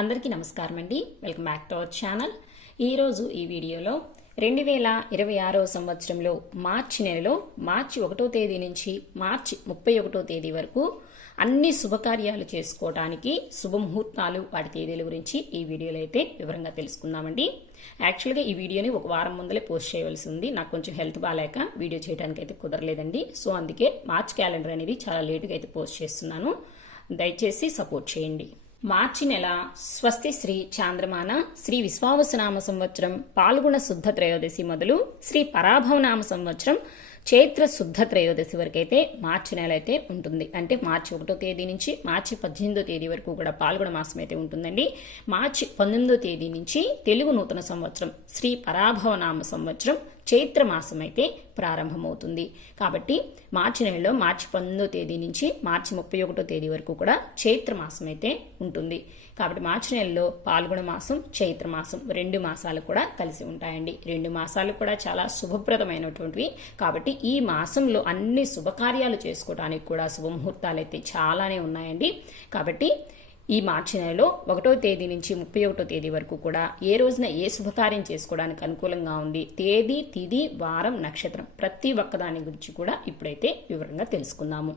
అందరికీ నమస్కారం అండి. Welcome back to our channel. ఈరోజు ఈ వీడియోలో 2026 సంవత్సరంలో మార్చి నెలలో మార్చి 1వ తేదీ నుంచి మార్చి 31వ తేదీ వరకు అన్ని శుభకార్యాలు చేసుకోవడానికి శుభముహూర్తాలు వాటి తేదీల గురించి ఈ వీడియోలో అయితే వివరంగా తెలుసుకుందామండి. యాక్చువల్గా ఈ వీడియోని ఒక వారం ముందలే పోస్ట్ చేయవలసి ఉంది. నాకు కొంచెం హెల్త్ బాగాలేక వీడియో చేయడానికి అయితే కుదరలేదండి. సో అందుకే మార్చ్ క్యాలెండర్ అనేది చాలా లేటుగా అయితే పోస్ట్ చేస్తున్నాను. దయచేసి సపోర్ట్ చేయండి. మార్చి నెల స్వస్తి శ్రీ చాంద్రమాన శ్రీ విశ్వావసునామ సంవత్సరం పాల్గొన శుద్ధ త్రయోదశి మొదలు శ్రీ పరాభవనామ సంవత్సరం చైత్ర శుద్ధ త్రయోదశి వరకు అయితే మార్చి నెల అయితే ఉంటుంది. అంటే మార్చి 1వ తేదీ నుంచి మార్చి 18వ తేదీ వరకు కూడా పాల్గొన మాసం అయితే ఉంటుందండి. మార్చి 19వ తేదీ నుంచి తెలుగు నూతన సంవత్సరం శ్రీ పరాభవనామ సంవత్సరం చైత్ర మాసం అయితే ప్రారంభమవుతుంది. కాబట్టి మార్చి నెలలో మార్చి 19వ తేదీ నుంచి మార్చి 31వ తేదీ వరకు కూడా చైత్ర మాసం అయితే ఉంటుంది. కాబట్టి మార్చి నెలలో పాల్గొన మాసం చైత్ర మాసం 2 మాసాలు కూడా కలిసి ఉంటాయండి. 2 మాసాలు కూడా చాలా శుభప్రదమైనటువంటివి. కాబట్టి ఈ మాసంలో అన్ని శుభకార్యాలు చేసుకోవడానికి కూడా శుభముహూర్తాలు అయితే చాలానే ఉన్నాయండి. కాబట్టి ఈ మార్చి నెలలో 1వ తేదీ నుంచి 31వ తేదీ వరకు కూడా ఏ రోజున ఏ శుభకార్యం చేసుకోవడానికి అనుకూలంగా ఉంది, తేదీ, తిథి, వారం, నక్షత్రం ప్రతి ఒక్కదాని గురించి కూడా ఇప్పుడైతే వివరంగా తెలుసుకుందాము.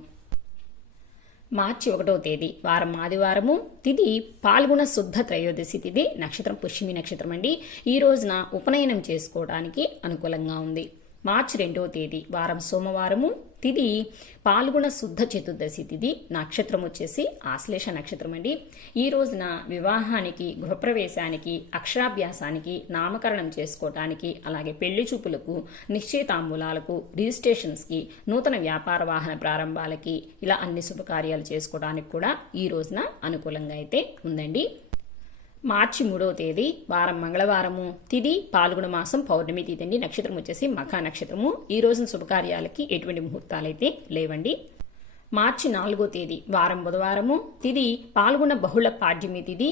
మార్చి 1వ తేదీ వారం ఆదివారము, తిథి పాల్గొన శుద్ధ త్రయోదశి తిథి, నక్షత్రం పుష్యమి నక్షత్రం అండి. ఈ రోజున ఉపనయనం చేసుకోవడానికి అనుకూలంగా ఉంది. మార్చి 2వ తేదీ వారం సోమవారము, తిథి పాల్గొన శుద్ధ చతుర్దశి తిథి, నక్షత్రం వచ్చేసి ఆశ్లేష నక్షత్రం అండి. ఈ రోజున వివాహానికి, గృహప్రవేశానికి, అక్షరాభ్యాసానికి, నామకరణం చేసుకోవటానికి, అలాగే పెళ్లి చూపులకు, నిశ్చయితాంబూలాలకు, రిజిస్ట్రేషన్స్కి, నూతన వ్యాపార వాహన ప్రారంభాలకి ఇలా అన్ని శుభకార్యాలు చేసుకోవడానికి కూడా ఈ రోజున అనుకూలంగా అయితే ఉందండి. మార్చి 3వ తేదీ వారం మంగళవారము, తిథి పాల్గొన మాసం పౌర్ణమి తిథి అండి. నక్షత్రం వచ్చేసి మఖా నక్షత్రము. ఈ రోజున శుభకార్యాలకి ఎటువంటి ముహూర్తాలైతే లేవండి. మార్చి 4వ తేదీ వారం బుధవారము, తిథి పాల్గొన బహుళ పాడ్యమి తిథి,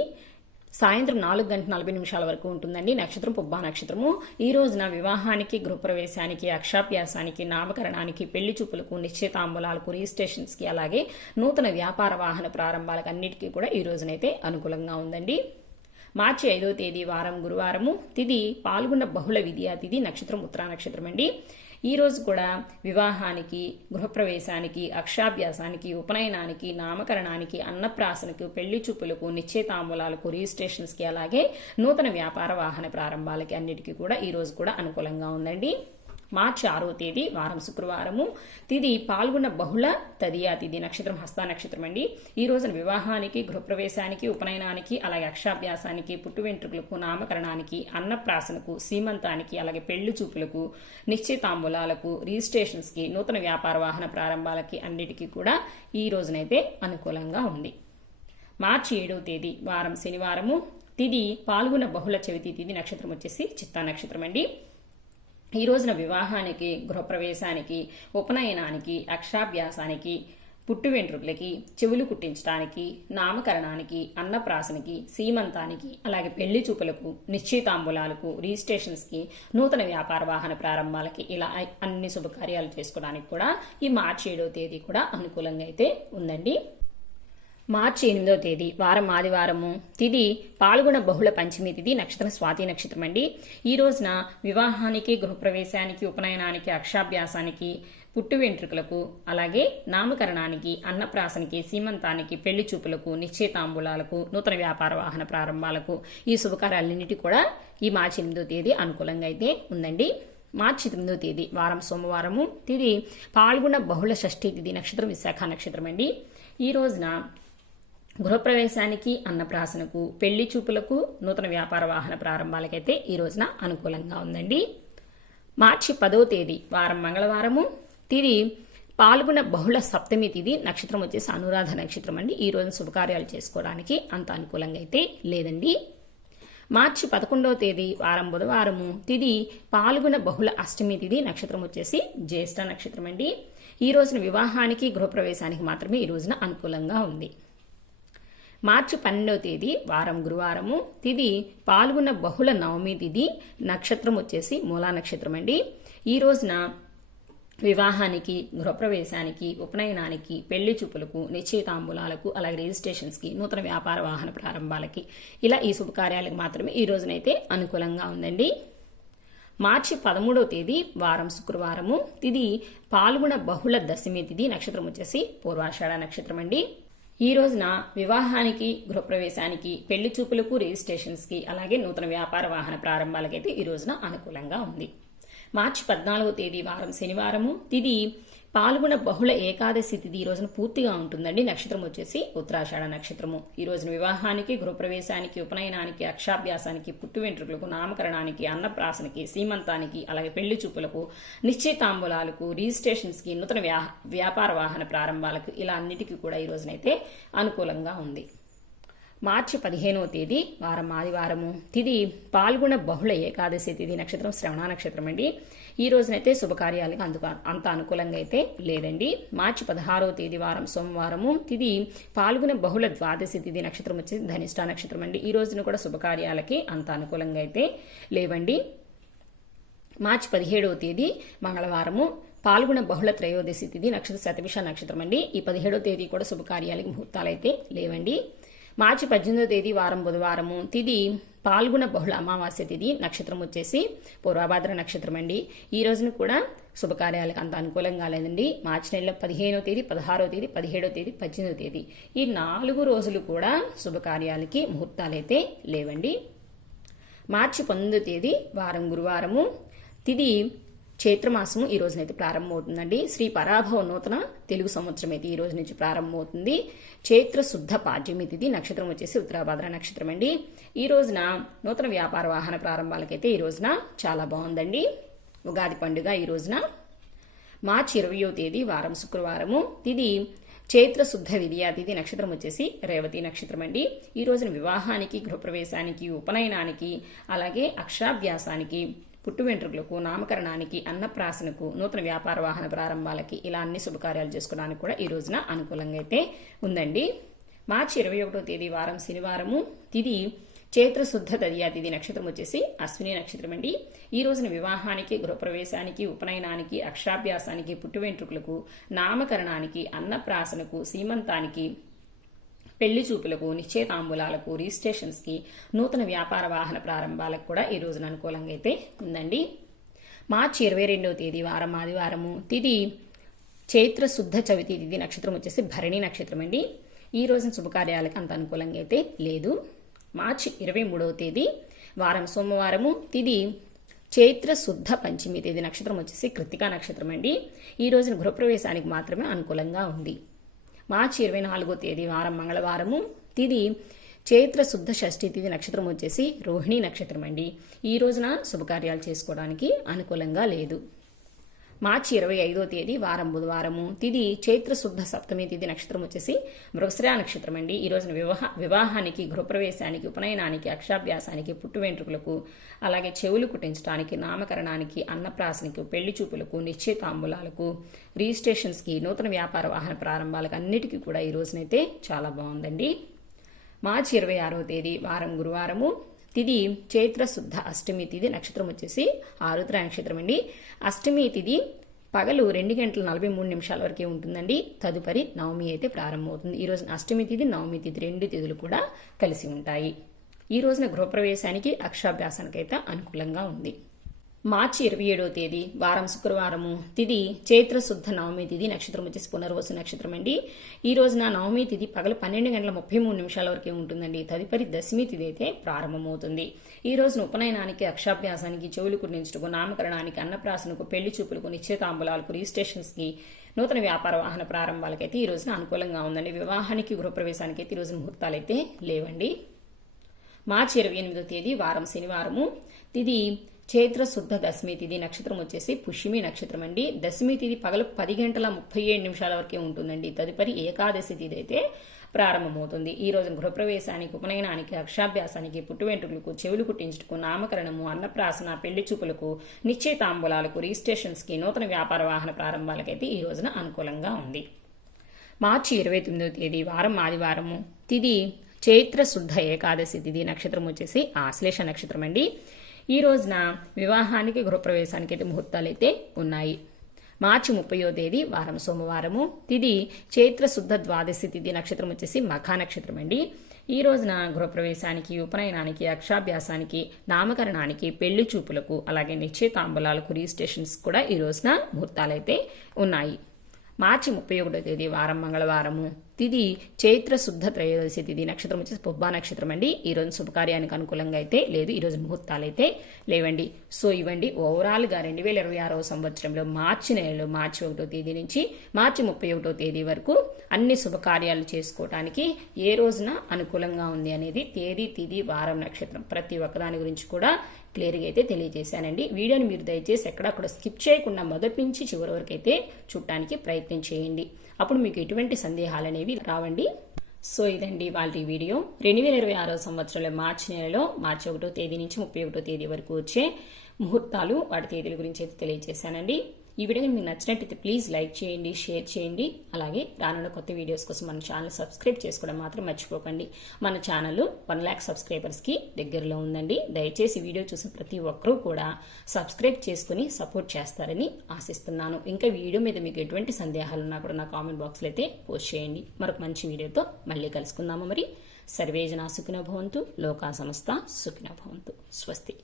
సాయంత్రం 4:40 వరకు ఉంటుందండి. నక్షత్రం పుబ్బా నక్షత్రము. ఈ రోజున వివాహానికి, గృహప్రవేశానికి, అక్షాభ్యాసానికి, నామకరణానికి, పెళ్లి చూపులకు, నిశ్చయితాంబూలాలకు, రిజిస్ట్రేషన్స్కి, అలాగే నూతన వ్యాపార వాహన ప్రారంభాలకు అన్నిటికీ కూడా ఈ రోజునైతే అనుకూలంగా ఉందండి. మార్చి 5వ తేదీ వారం గురువారము, తిథి పాల్గొన్న బహుళ విద్యా తిథి, నక్షత్రం ఉత్తరా నక్షత్రం అండి. ఈ రోజు కూడా వివాహానికి, గృహప్రవేశానికి, అక్షాభ్యాసానికి, ఉపనయనానికి, నామకరణానికి, అన్నప్రాసనకు, పెళ్లి చూపులకు, నిశ్చయితాంబూలాలకు, రిజిస్ట్రేషన్స్కి, అలాగే నూతన వ్యాపార వాహన ప్రారంభాలకి అన్నిటికీ కూడా ఈ రోజు కూడా అనుకూలంగా ఉందండి. మార్చి 6వ తేదీ వారం శుక్రవారము, తిథి పాల్గొన్న బహుళ తదియా తిథి, నక్షత్రం హస్త నక్షత్రం అండి. ఈ రోజున వివాహానికి, గృహప్రవేశానికి, ఉపనయనానికి, అలాగే అక్షాభ్యాసానికి, పుట్టు వెంట్రుకలకు, నామకరణానికి, అన్నప్రాసనకు, సీమంతానికి, అలాగే పెళ్లి చూపులకు, నిశ్చయితాంబూలాలకు, రిజిస్ట్రేషన్స్కి, నూతన వ్యాపార వాహన ప్రారంభాలకి అన్నిటికీ కూడా ఈ రోజునైతే అనుకూలంగా ఉంది. మార్చి 7వ తేదీ వారం శనివారము, తిథి పాల్గొన్న బహుళ చవితి తిథి, నక్షత్రం వచ్చేసి చిత్తా నక్షత్రం అండి. ఈ రోజున వివాహానికి, గృహప్రవేశానికి, ఉపనయనానికి, అక్షరాభ్యాసానికి, పుట్టు వెంట్రుకలకి, చెవులు కుట్టించడానికి, నామకరణానికి, అన్నప్రాసనకి, సీమంతానికి, అలాగే పెళ్లి చూపులకు, నిశ్చయితాంబూలాలకు, రిజిస్ట్రేషన్స్కి, నూతన వ్యాపార వాహన ప్రారంభాలకి ఇలా అన్ని శుభకార్యాలు చేసుకోవడానికి కూడా ఈ మార్చి 7వ తేదీ కూడా అనుకూలంగా అయితే ఉందండి. మార్చి 8వ తేదీ వారం ఆదివారము, తిథి పాల్గొన బహుళ పంచమి తిథి, నక్షత్రం స్వాతి నక్షత్రం అండి. ఈ రోజున వివాహానికి, గృహప్రవేశానికి, ఉపనయనానికి, అక్షాభ్యాసానికి, పుట్టు వెంట్రుకలకు, అలాగే నామకరణానికి, అన్నప్రాసనకి, సీమంతానికి, పెళ్లి చూపులకు, నిశ్చయితాంబూలాలకు, నూతన వ్యాపార వాహన ప్రారంభాలకు ఈ శుభకార్యాలన్నింటి కూడా ఈ మార్చి 8వ తేదీ అనుకూలంగా అయితే ఉందండి. మార్చి 9వ తేదీ వారం సోమవారము, తిథి పాల్గొన బహుళ షష్ఠి తిథి, నక్షత్రం విశాఖ నక్షత్రం అండి. ఈ రోజున గృహప్రవేశానికి, అన్నప్రాసనకు, పెళ్లి చూపులకు, నూతన వ్యాపార వాహన ప్రారంభాలకైతే ఈ రోజున అనుకూలంగా ఉందండి. మార్చి 10వ తేదీ వారం మంగళవారము, తిథి పాల్గొన బహుళ సప్తమి తిథి, నక్షత్రం వచ్చేసి అనురాధ నక్షత్రం అండి. ఈ రోజున శుభకార్యాలు చేసుకోవడానికి అంత అనుకూలంగా అయితే లేదండి. మార్చి 11వ తేదీ వారం బుధవారము, తిథి పాల్గొన బహుళ అష్టమి తిథి, నక్షత్రం వచ్చేసి జ్యేష్ఠ నక్షత్రం అండి. ఈ రోజున వివాహానికి, గృహప్రవేశానికి మాత్రమే ఈ రోజున అనుకూలంగా ఉంది. మార్చి 12వ తేదీ వారం గురువారము, తిథి పాల్గొన్న బహుళ నవమి తిథి, నక్షత్రం వచ్చేసి మూలా నక్షత్రం అండి. ఈ రోజున వివాహానికి, గృహప్రవేశానికి, ఉపనయనానికి, పెళ్లి చూపులకు, నిశ్చయితాంబూలాలకు, అలాగే రిజిస్ట్రేషన్స్కి, నూతన వ్యాపార వాహన ప్రారంభాలకి, ఇలా ఈ శుభకార్యాలకు మాత్రమే ఈ రోజునైతే అనుకూలంగా ఉందండి. మార్చి 13వ తేదీ వారం శుక్రవారము, తిది పాల్గొన బహుళ దశమి తిథి, నక్షత్రం వచ్చేసి పూర్వాషాఢ నక్షత్రం అండి. ఈ రోజున వివాహానికి, గృహప్రవేశానికి, పెళ్లి చూపులకు, రిజిస్ట్రేషన్స్కి, అలాగే నూతన వ్యాపార వాహన ప్రారంభాలకైతే ఈ రోజున అనుకూలంగా ఉంది. మార్చి 14వ తేదీ వారం శనివారము, తిది పాల్గొన బహుళ ఏకాదశి తిథి ఈ రోజున పూర్తిగా ఉంటుందండి. నక్షత్రం వచ్చేసి ఉత్తరాషాఢ నక్షత్రము. ఈ రోజున వివాహానికి, గృహప్రవేశానికి, ఉపనయనానికి, అక్షాభ్యాసానికి, పుట్టు వెంట్రుకలకు, నామకరణానికి, అన్నప్రాసనకి, సీమంతానికి, అలాగే పెళ్లి చూపులకు, నిశ్చయితాంబూలాలకు, రిజిస్ట్రేషన్స్కి, నూతన వ్యాపార వాహన ప్రారంభాలకు, ఇలా అన్నిటికీ కూడా ఈ రోజునైతే అనుకూలంగా ఉంది. మార్చి 15వ తేదీ వారం ఆదివారము, తిది పాల్గొన బహుళ ఏకాదశి తిథి, నక్షత్రం శ్రవణ నక్షత్రం అండి. ఈ రోజునైతే శుభకార్యాలకు అంత అనుకూలంగా అయితే లేదండి. మార్చి 16వ తేదీ వారం సోమవారము, తిది పాల్గొన బహుళ ద్వాదశి తిథి, నక్షత్రం వచ్చేసి ధనిష్ట నక్షత్రం అండి. ఈ రోజున కూడా శుభకార్యాలకి అంత అనుకూలంగా అయితే లేవండి. మార్చి 17వ తేదీ మంగళవారము, పాల్గొన బహుళ త్రయోదశి తిథి, నక్షత్రం శతభిష నక్షత్రం అండి. ఈ 17వ తేదీ కూడా శుభకార్యాలకి ముహూర్తాలు అయితే లేవండి. మార్చి 18వ తేదీ వారం బుధవారము, తిది పాల్గొన బహుళ అమావాస్య తిథి, నక్షత్రం వచ్చేసి పూర్వభాద్ర నక్షత్రం అండి. ఈ రోజున కూడా శుభకార్యాలకు అంత అనుకూలంగా లేదండి. మార్చి నెలలో 15వ తేదీ, 16వ తేదీ, 17వ తేదీ, 18వ తేదీ ఈ 4 రోజులు కూడా శుభకార్యాలకి ముహూర్తాలైతే లేవండి. మార్చి 19వ తేదీ వారం గురువారము, తిది చైత్రమాసము ఈ రోజునైతే ప్రారంభమవుతుందండి. శ్రీ పరాభవ నూతన తెలుగు సంవత్సరం అయితే ఈ రోజు నుంచి ప్రారంభమవుతుంది. చైత్ర శుద్ధ పాడ్యమి తిథి, నక్షత్రం వచ్చేసి ఉత్తరాభాద్ర నక్షత్రం అండి. ఈ రోజున నూతన వ్యాపార వాహన ప్రారంభాలకైతే ఈ రోజున చాలా బాగుందండి. ఉగాది పండుగ ఈ రోజున. మార్చి 20వ తేదీ వారం శుక్రవారము, తిది చైత్ర శుద్ధ విద్యా తిథి, నక్షత్రం వచ్చేసి రేవతి నక్షత్రం అండి. ఈ రోజున వివాహానికి, గృహప్రవేశానికి, ఉపనయనానికి, అలాగే అక్షరాభ్యాసానికి, పుట్టు వెంట్రుకలకు, నామకరణానికి, అన్నప్రాసనకు, నూతన వ్యాపార వాహన ప్రారంభాలకి, ఇలా అన్ని శుభకార్యాలు చేసుకోవడానికి కూడా ఈ రోజున అనుకూలంగా అయితే ఉందండి. మార్చి 21వ తేదీ వారం శనివారము, తిది చైత్ర శుద్ధ తదియా తిథి, నక్షత్రం వచ్చేసి అశ్విని నక్షత్రం అండి. ఈ రోజున వివాహానికి, గృహప్రవేశానికి, ఉపనయనానికి, అక్షరాభ్యాసానికి, పుట్టు వెంట్రుకలకు, నామకరణానికి, అన్నప్రాసనకు, సీమంతానికి, పెళ్లి చూపులకు, నిశ్చయితాంబూలాలకు, రిజిస్ట్రేషన్స్కి, నూతన వ్యాపార వాహన ప్రారంభాలకు కూడా ఈ రోజున అనుకూలంగా అయితే ఉందండి. మార్చి 22వ తేదీ వారం ఆదివారము, తిది చైత్ర శుద్ధ చవితి తిథి, నక్షత్రం వచ్చేసి భరణి నక్షత్రం అండి. ఈ రోజున శుభకార్యాలకు అంత అనుకూలంగా అయితే లేదు. మార్చి 23వ తేదీ వారం సోమవారము, తిది చైత్ర శుద్ధ పంచమి తేదీ, నక్షత్రం వచ్చేసి కృత్తికా నక్షత్రం అండి. ఈ రోజున గృహప్రవేశానికి మాత్రమే అనుకూలంగా ఉంది. మార్చి 24వ తేదీ వారం మంగళవారము, తిది చైత్ర శుద్ధ షష్ఠి తిథి, నక్షత్రం వచ్చేసి రోహిణి నక్షత్రం అండి. ఈ రోజున శుభకార్యాలు చేసుకోవడానికి అనుకూలంగా లేదు. మార్చి 25వ తేదీ వారం బుధవారము, తిది చైత్ర శుద్ధ సప్తమి తిథి, నక్షత్రం వచ్చేసి మృగశ్రా నక్షత్రం అండి. ఈ రోజున వివాహానికి, గృహప్రవేశానికి, ఉపనయనానికి, అక్షాభ్యాసానికి, పుట్టు వెంట్రుకలకు, అలాగే చెవులు కుట్టించడానికి, నామకరణానికి, అన్నప్రాసనకి, పెళ్లి చూపులకు, నిశ్చయితాంబూలాలకు, రిజిస్ట్రేషన్స్కి, నూతన వ్యాపార వాహన ప్రారంభాలకు అన్నిటికీ కూడా ఈ రోజునైతే చాలా బాగుందండి. మార్చి 26వ తేదీ వారం గురువారము, తిది చైత్ర శుద్ధ అష్టమి తిథి, నక్షత్రం వచ్చేసి ఆరుద్ర నక్షత్రం అండి. అష్టమి తిథి పగలు 2:43 వరకే ఉంటుందండి. తదుపరి నవమి అయితే ప్రారంభమవుతుంది. ఈ రోజున అష్టమి తిథి, నవమి తిథి 2 తిథులు కూడా కలిసి ఉంటాయి. ఈ రోజున గృహప్రవేశానికి, అక్షరాభ్యాసానికి అయితే అనుకూలంగా ఉంది. మార్చి 27వ తేదీ వారం శుక్రవారము, తిది చైత్ర శుద్ధ నవమి తిథి, నక్షత్రం వచ్చేసి పునర్వసు నక్షత్రం అండి. ఈ రోజున నవమి తిథి పగలు 12:33 వరకే ఉంటుందండి. తదుపరి దశమి తిథి అయితే ప్రారంభమవుతుంది. ఈ రోజున ఉపనయనానికి, అక్షాభ్యాసానికి, చెవులు కుట్టించుటకు, నామకరణానికి, అన్నప్రాసనకు, పెళ్లి చూపులకు, నిశ్చయితాంబూలాలకు, రిజిస్ట్రేషన్స్కి, నూతన వ్యాపార వాహన ప్రారంభాలకైతే ఈ రోజున అనుకూలంగా ఉందండి. వివాహానికి, గృహప్రవేశానికి అయితే ఈ రోజున ముహూర్తాలు అయితే లేవండి. మార్చి 28వ తేదీ వారం శనివారము, తిది చైత్ర శుద్ధ దశమి తిథి, నక్షత్రం వచ్చేసి పుష్యమి నక్షత్రం అండి. దశమి తిథి పగలు 10:37 వరకే ఉంటుందండి. తదుపరి ఏకాదశి తిథి అయితే ప్రారంభమవుతుంది. ఈ రోజు గృహప్రవేశానికి, ఉపనయనానికి, అక్షాభ్యాసానికి, పుట్టు వెంట్రుకలకు, చెవులు కుట్టించుటకు, నామకరణము, అన్నప్రాసన, పెళ్లి చూపులకు, నిశ్చయితాంబూలాలకు, రిజిస్ట్రేషన్స్కి, నూతన వ్యాపార వాహన ప్రారంభాలకైతే ఈ రోజున అనుకూలంగా ఉంది. మార్చి 29వ తేదీ వారం ఆదివారము, తిది చైత్ర శుద్ధ ఏకాదశి తిథి, నక్షత్రం వచ్చేసి ఆశ్లేష నక్షత్రం అండి. ఈ రోజున వివాహానికి, గృహప్రవేశానికి అయితే ముహూర్తాలు అయితే ఉన్నాయి. మార్చి 30వ తేదీ వారం సోమవారము. తిది చైత్ర శుద్ధ ద్వాదశి తిథి. నక్షత్రం వచ్చేసి మఖా నక్షత్రం అండి. ఈ రోజున గృహప్రవేశానికి, ఉపనయనానికి, అక్షాభ్యాసానికి, నామకరణానికి, పెళ్లి చూపులకు, అలాగే నిశ్చయితాంబులాలకు, రిజిస్ట్రేషన్స్ కూడా ఈ రోజున ముహూర్తాలైతే ఉన్నాయి. మార్చి 31వ తేదీ వారం మంగళవారము. తిది చైత్ర శుద్ధ త్రయోదశి తిథి. నక్షత్రం వచ్చేసి పుబ్బా నక్షత్రం అండి. ఈ రోజు శుభకార్యానికి అనుకూలంగా అయితే లేదు, ఈ రోజు ముహూర్తాలైతే లేవండి. సో ఇవ్వండి ఓవరాల్గా 2026వ సంవత్సరంలో మార్చి నెలలో మార్చి 1వ తేదీ నుంచి మార్చి 31వ తేదీ వరకు అన్ని శుభకార్యాలు చేసుకోవటానికి ఏ రోజున అనుకూలంగా ఉంది అనేది తేదీ, తిథి, వారం, నక్షత్రం ప్రతి ఒక్కదాని గురించి కూడా క్లియర్గా అయితే తెలియజేశానండి. వీడియోని మీరు దయచేసి ఎక్కడక్కడ స్కిప్ చేయకుండా మొదటి నుంచి చివరి వరకు అయితే చూడటానికి ప్రయత్నం చేయండి. అప్పుడు మీకు ఎటువంటి సందేహాలు అనేవి రావండి. సో ఇదండి వాళ్ళ వీడియో. 2026వ సంవత్సరంలో మార్చి నెలలో మార్చి 1వ తేదీ నుంచి 31వ తేదీ వరకు వచ్చే ముహూర్తాలు, వాటి తేదీల గురించి అయితే తెలియజేశానండి. ఈ వీడియో మీకు నచ్చినట్టయితే ప్లీజ్ లైక్ చేయండి, షేర్ చేయండి. అలాగే రానున్న కొత్త వీడియోస్ కోసం మన ఛానల్ సబ్స్క్రైబ్ చేసుకోవడం మాత్రం మర్చిపోకండి. మన ఛానల్ 1 lakh సబ్స్క్రైబర్స్కి దగ్గరలో ఉందండి. దయచేసి వీడియో చూసిన ప్రతి ఒక్కరూ కూడా సబ్స్క్రైబ్ చేసుకుని సపోర్ట్ చేస్తారని ఆశిస్తున్నాను. ఇంకా వీడియో మీద మీకు ఎటువంటి సందేహాలు ఉన్నా కూడా నా కామెంట్ బాక్స్లో అయితే పోస్ట్ చేయండి. మరొక మంచి వీడియోతో మళ్ళీ కలుసుకుందాము. మరి సర్వే జనా సుఖినో భవంతు, లోకా సమస్త సుఖినో భవంతు. స్వస్తి.